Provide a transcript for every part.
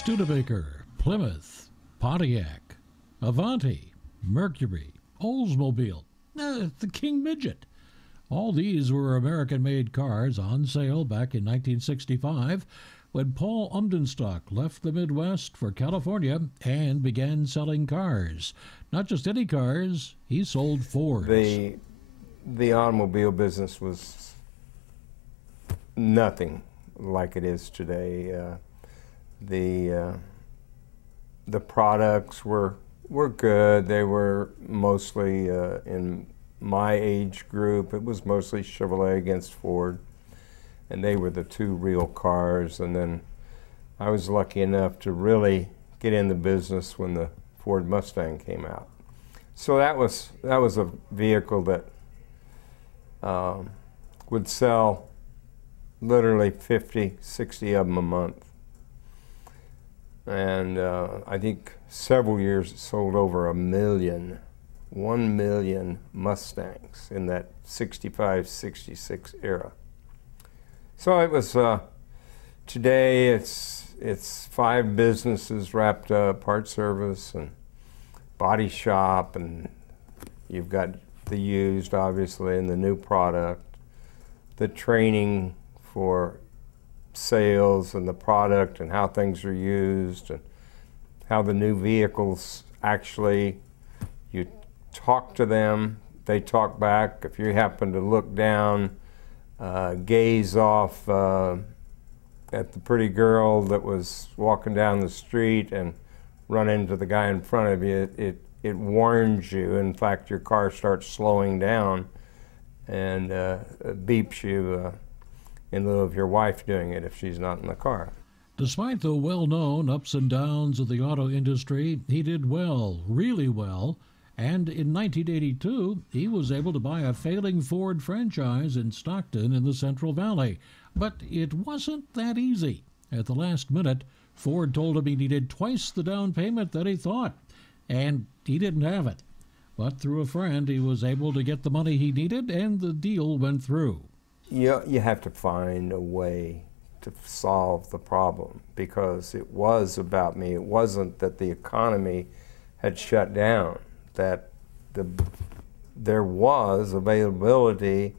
Studebaker, Plymouth, Pontiac, Avanti, Mercury, Oldsmobile, the King Midget. All these were American-made cars on sale back in 1965 when Paul Umdenstock left the Midwest for California and began selling cars. Not just any cars, he sold Fords. The automobile business was nothing like it is today. The products were good. They were mostly in my age group. It was mostly Chevrolet against Ford, and they were the two real cars. And then I was lucky enough to really get in the business when the Ford Mustang came out. So that was a vehicle that would sell literally 50, 60 of them a month. And I think several years it sold over 1 million Mustangs in that 65, 66 era. So it was, today it's 5 businesses wrapped up, parts service and body shop, and you've got the used, obviously, and the new product, the training for sales and the product and how things are used and how the new vehicles actually, you talk to them, they talk back. If you happen to look down, gaze off at the pretty girl that was walking down the street and run into the guy in front of you, it warns you. In fact, your car starts slowing down and beeps you in lieu of your wife doing it if she's not in the car. Despite the well-known ups and downs of the auto industry, he did well, really well, and in 1982, he was able to buy a failing Ford franchise in Stockton in the Central Valley. But it wasn't that easy. At the last minute, Ford told him he needed twice the down payment that he thought, and he didn't have it. But through a friend, he was able to get the money he needed, and the deal went through. You have to find a way to solve the problem, because it was about me. It wasn't that the economy had shut down, that there was availability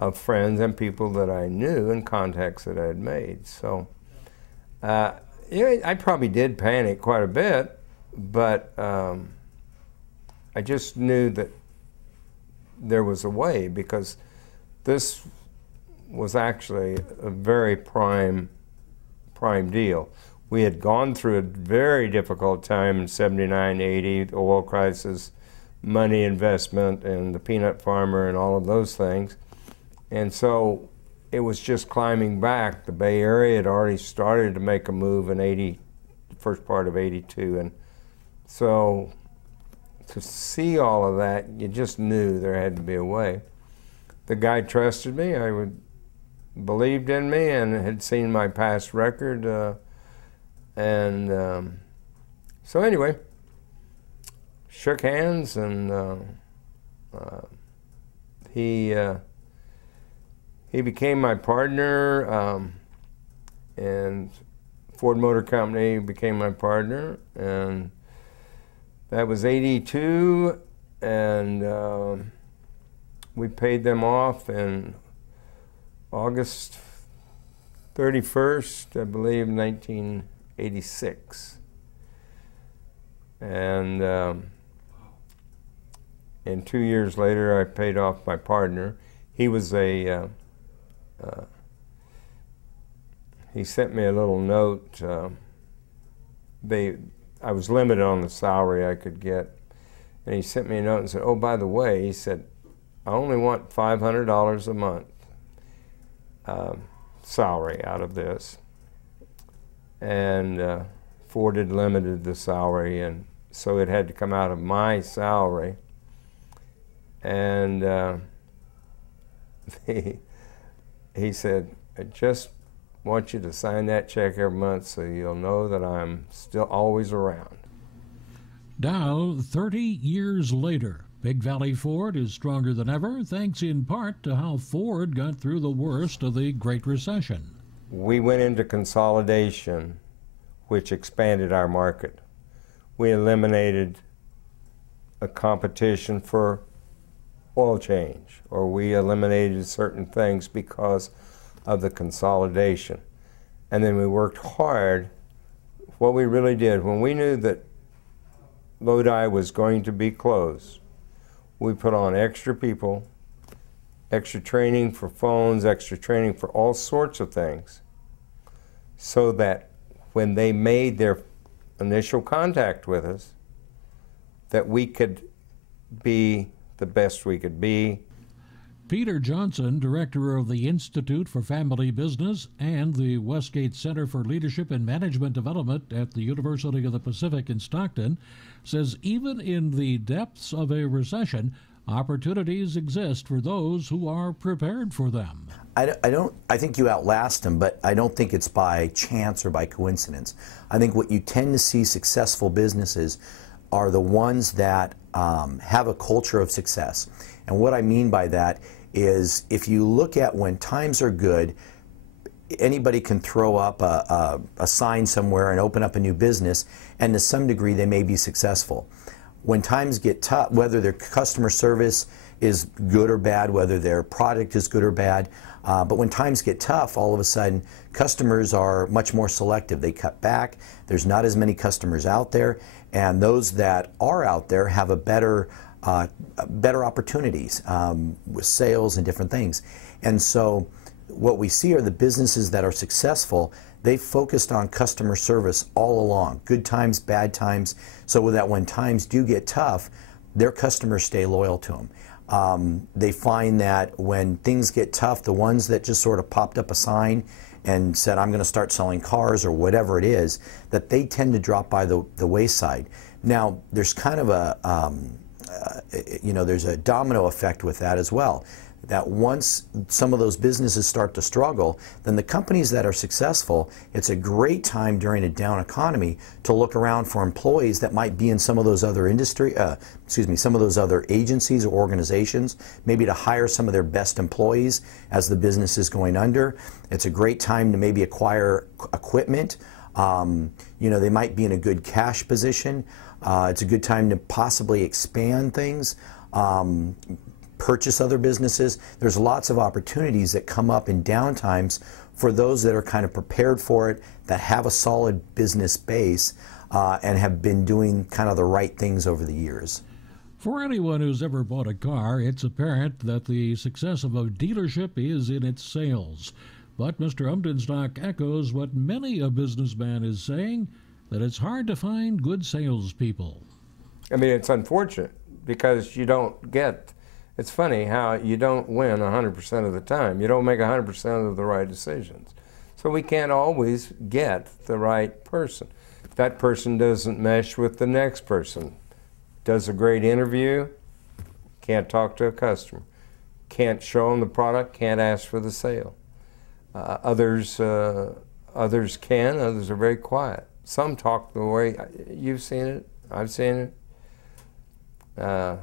of friends and people that I knew and contacts that I had made. So I probably did panic quite a bit, but I just knew that there was a way, because this was actually a very prime deal. We had gone through a very difficult time in 79, 80, the oil crisis, money investment, and the peanut farmer and all of those things. And so it was just climbing back. The Bay Area had already started to make a move in the first part of 82. And so to see all of that, you just knew there had to be a way. The guy trusted me, believed in me, and had seen my past record. So anyway, shook hands, and he became my partner, and Ford Motor Company became my partner, and that was 82, and we paid them off in August 31st, I believe, 1986. And 2 years later, I paid off my partner. He was he sent me a little note. I was limited on the salary I could get. And he sent me a note and said, oh, by the way, he said, I only want $500 a month salary out of this. And Ford had limited the salary, and so it had to come out of my salary. And he said, I just want you to sign that check every month so you'll know that I'm still always around. Now, 30 years later, Big Valley Ford is stronger than ever, thanks in part to how Ford got through the worst of the Great Recession. We went into consolidation which expanded our market. We eliminated a competition for oil change, or we eliminated certain things because of the consolidation. And then we worked hard. What we really did, when we knew that Lodi was going to be closed, we put on extra people, extra training for phones, extra training for all sorts of things, so that when they made their initial contact with us, that we could be the best we could be. Peter Johnson, director of the Institute for Family Business and the Westgate Center for Leadership and Management Development at the University of the Pacific in Stockton, says even in the depths of a recession, opportunities exist for those who are prepared for them. I think you outlast them, but I don't think it's by chance or by coincidence. I think what you tend to see successful businesses are the ones that have a culture of success. And what I mean by that is, if you look at when times are good, anybody can throw up a sign somewhere and open up a new business, and to some degree they may be successful. When times get tough, whether their customer service is good or bad, whether their product is good or bad, but when times get tough, all of a sudden customers are much more selective. They cut back, there's not as many customers out there, and those that are out there have a better opportunities with sales and different things. And so what we see are the businesses that are successful, they focused on customer service all along, good times, bad times, so that when times do get tough, their customers stay loyal to them. They find that when things get tough, the ones that just sort of popped up a sign and said, I'm going to start selling cars or whatever it is, that they tend to drop by the wayside. Now, there's kind of there's a domino effect with that as well. That once some of those businesses start to struggle, then the companies that are successful, it's a great time during a down economy to look around for employees that might be in some of those other some of those other agencies or organizations, maybe to hire some of their best employees as the business is going under. It's a great time to maybe acquire equipment. They might be in a good cash position. It's a good time to possibly expand things. Purchase other businesses. There's lots of opportunities that come up in downtimes for those that are kind of prepared for it, that have a solid business base, and have been doing kind of the right things over the years. For anyone who's ever bought a car, it's apparent that the success of a dealership is in its sales. But Mr. Umdenstock echoes what many a businessman is saying, that it's hard to find good salespeople. I mean, it's unfortunate because you don't get. It's funny how you don't win 100% of the time. You don't make 100% of the right decisions. So we can't always get the right person. If that person doesn't mesh with the next person, does a great interview, can't talk to a customer, can't show them the product, can't ask for the sale. Others can, others are very quiet. Some talk the way, you've seen it, I've seen it.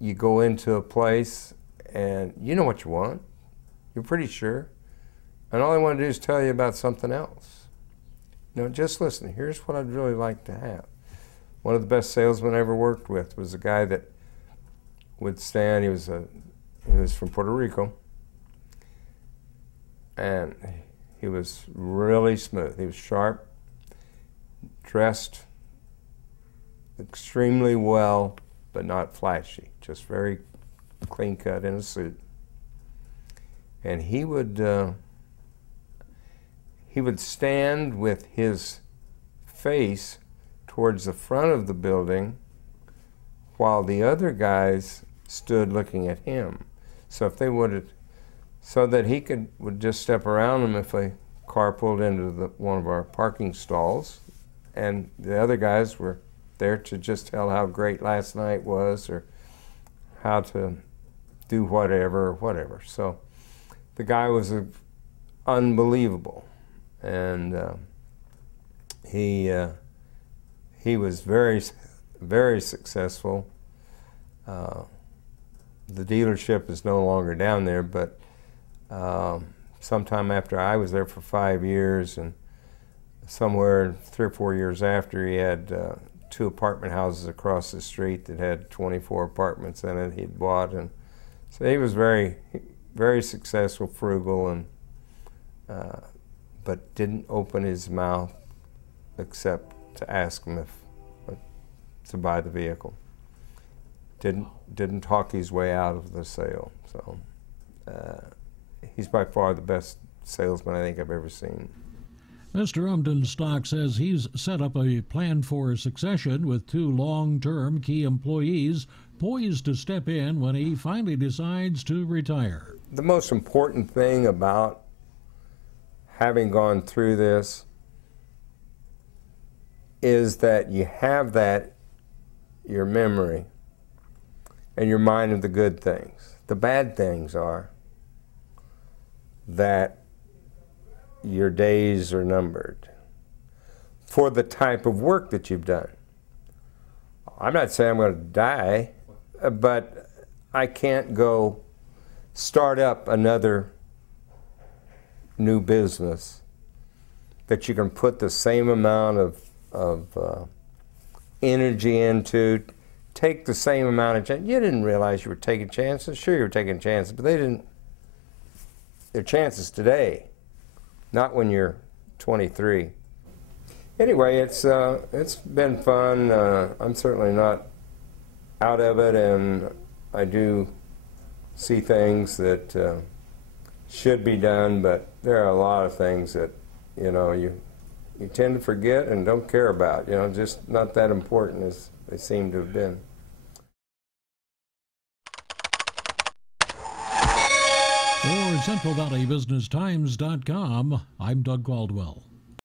You go into a place and you know what you want. You're pretty sure. And all they want to do is tell you about something else. Just listen. Here's what I'd really like to have. One of the best salesmen I ever worked with was a guy that would stand. He was from Puerto Rico. And he was really smooth. He was sharp, dressed extremely well, but not flashy, just very clean cut in a suit. And he would stand with his face towards the front of the building while the other guys stood looking at him. So if they so that he would just step around them if a car pulled into one of our parking stalls, and the other guys were there to just tell how great last night was or how to do whatever. So the guy was unbelievable, and he was very, very successful. The dealership is no longer down there, but sometime after I was there for 5 years, and somewhere 3 or 4 years after, he had 2 apartment houses across the street that had 24 apartments in it he'd bought. And so he was very, very successful, frugal, and but didn't open his mouth except to ask him to buy the vehicle. Didn't talk his way out of the sale. So he's by far the best salesman I think I've ever seen. Mr. Umdenstock says he's set up a plan for succession with 2 long-term key employees poised to step in when he finally decides to retire. The most important thing about having gone through this is that you have your memory and your mind of the good things. The bad things are that your days are numbered for the type of work that you've done. I'm not saying I'm going to die, but I can't go start up another new business that you can put the same amount of energy into, take the same amount of chance. You didn't realize you were taking chances. Sure, you were taking chances, but they didn't. They're chances today, not when you're 23. Anyway, it's been fun. I'm certainly not out of it, and I do see things that should be done, but there are a lot of things that you tend to forget and don't care about. Just not that important as they seem to have been. For CentralValleyBusinessTimes.com, I'm Doug Caldwell.